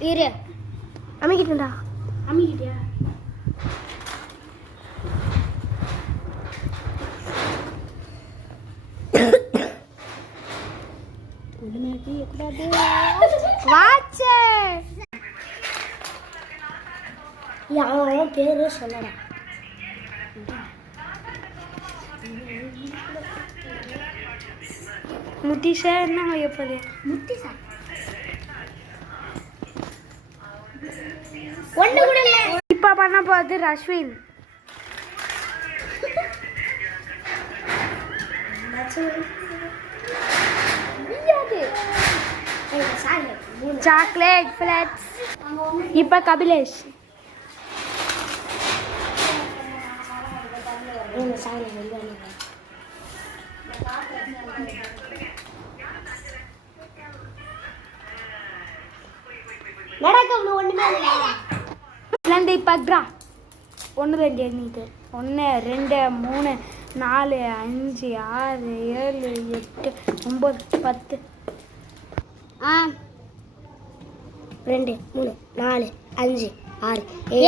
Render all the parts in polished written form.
இரு அமைக்கிட்டா அமைக்கிட்டியா வாட்ச் யாரும் பேரு சொல்லடா முத்திஷா என்ன எப்போது முத்திஷா ஒண்ணு கூட இல்ல இப்ப பண்ண போகுது ரஷ்வின் சாக்லேட் ஃபிளட்ஸ் இப்ப கபிலேஷ் இப்ப 1 2 எண்ணிட்டு 1 2 3 4 5 6 7 8 9 10 2 3 4 5 6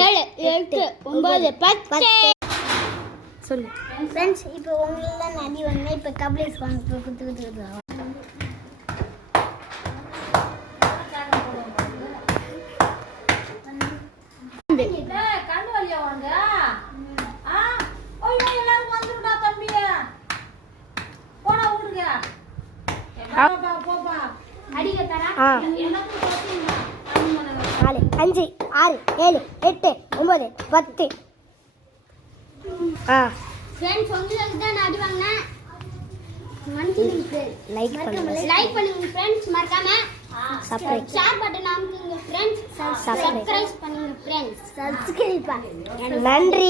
7 8 9 10 சொல்லு ஃப்ரெண்ட்ஸ் இப்போ உங்கள நதி வந்து இப்போ கப்லேஸ் வாங்க குத்து நாலு 5 6 7 8 9 10 ஃப்ரெண்ட்ஸ் உங்களுக்கு தான் அடி வாங்குனேன் லைக் பண்ணுங்க ஃப்ரெண்ட்ஸ் மறக்காம சப்ஸ்கிரைப் ஷேர் பட்டன் அமுக்குங்க ஃப்ரெண்ட்ஸ் சப்ஸ்கிரைப் பண்ணுங்க ஃப்ரெண்ட்ஸ் சப்ஸ்கிரைப் நன்றி.